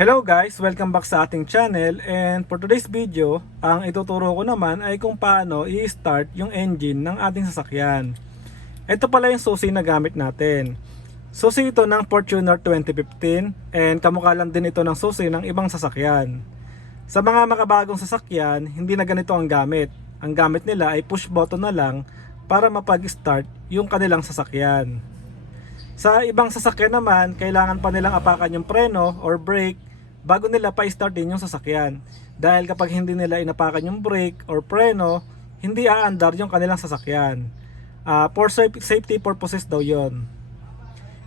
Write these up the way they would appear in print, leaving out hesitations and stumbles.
Hello guys! Welcome back sa ating channel, and for today's video, ang ituturo ko naman ay kung paano i-start yung engine ng ating sasakyan. Ito pala yung susi na gamit natin. Susi ito ng Fortuner 2015 and kamukha lang din ito ng susi ng ibang sasakyan. Sa mga makabagong sasakyan, hindi na ganito ang gamit. Ang gamit nila ay push button na lang para mapag-start yung kanilang sasakyan. Sa ibang sasakyan naman, kailangan pa nilang apakan yung preno or brake bago nila pa-start din yung sasakyan. Dahil kapag hindi nila inapakan yung brake or preno, hindi aandar yung kanilang sasakyan. For safety purposes daw yon.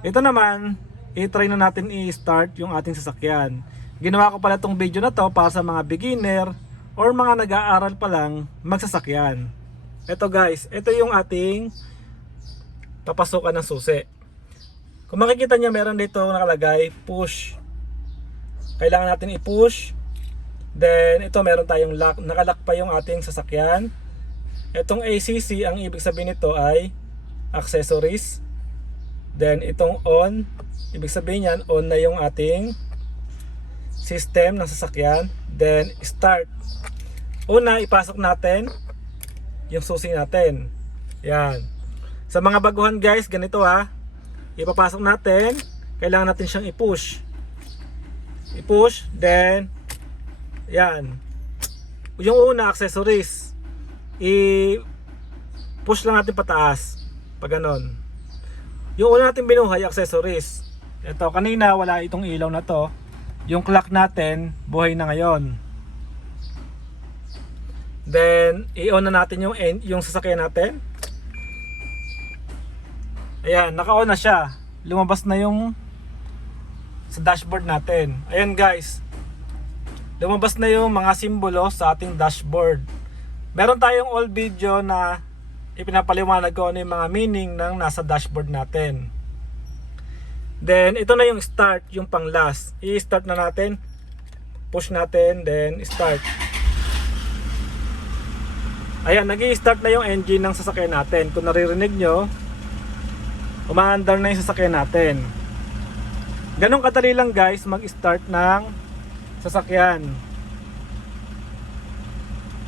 Ito naman, i-try na natin i-start yung ating sasakyan. Ginawa ko pala itong video na to para sa mga beginner or mga nag-aaral pa lang magsasakyan. Ito guys, ito yung ating papasukan ng susi. Kung makikita nyo, meron dito nakalagay push. Kailangan natin i-push. Then ito meron tayong lock. Nakalock pa yung ating sasakyan. Itong ACC, ang ibig sabihin nito ay accessories. Then itong on, ibig sabihin yan, on na yung ating system ng sasakyan. Then start. Una, ipasok natin yung susi natin. Yan. Sa mga baguhan guys, ganito ipapasok natin. Kailangan natin siyang i-push. I-push, then yan. Yung una, accessories, i-push lang natin pataas pag ganon. Yung una natin binuhay, accessories. Ito, kanina wala itong ilaw na to. Yung clock natin, buhay na ngayon. Then i-on na natin yung sasakyan natin. Ayan, naka-on na siya. Lumabas na yung sa dashboard natin. Ayan guys, lumabas na yung mga simbolo sa ating dashboard. Meron tayong old video na ipinapaliwanag ko ano yung mga meaning ng nasa dashboard natin. Then ito na yung start, yung pang last. I-start na natin. Push natin, then start. Ayan, nag-i-start na yung engine ng sasakyan natin. Kung naririnig nyo, umaandar na yung sasakyan natin. Ganong kadali lang guys mag-start ng sasakyan.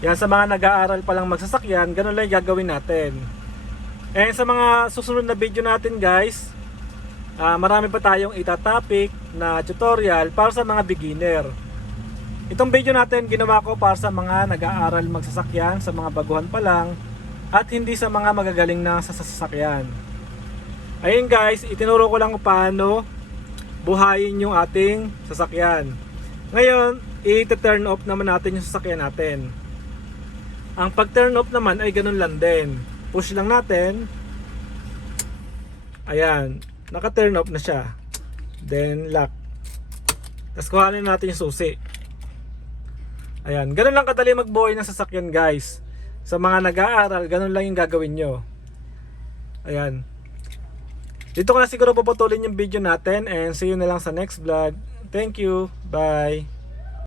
Yan, sa mga nag-aaral pa lang magsasakyan, ganon lang yung gagawin natin. And sa mga susunod na video natin guys, marami pa tayong itatopic na tutorial para sa mga beginner. Itong video natin ginawa ko para sa mga nag-aaral magsasakyan, sa mga baguhan pa lang, at hindi sa mga magagaling na sa sasakyan. Ayun guys, itinuro ko lang kung paano buhayin yung ating sasakyan. Ngayon, i-turn off naman natin yung sasakyan natin. Ang pag-turn off naman ay ganun lang din. Push lang natin. Ayan, naka-turn off na siya. Then lock. Tapos kuhanin natin yung susi. Ayan, ganun lang kadali magbuhay ng sasakyan guys. Sa mga nag-aaral, ganun lang yung gagawin nyo. Ayan. Dito ko na siguro puputulin yung video natin, and see you na lang sa next vlog. Thank you. Bye.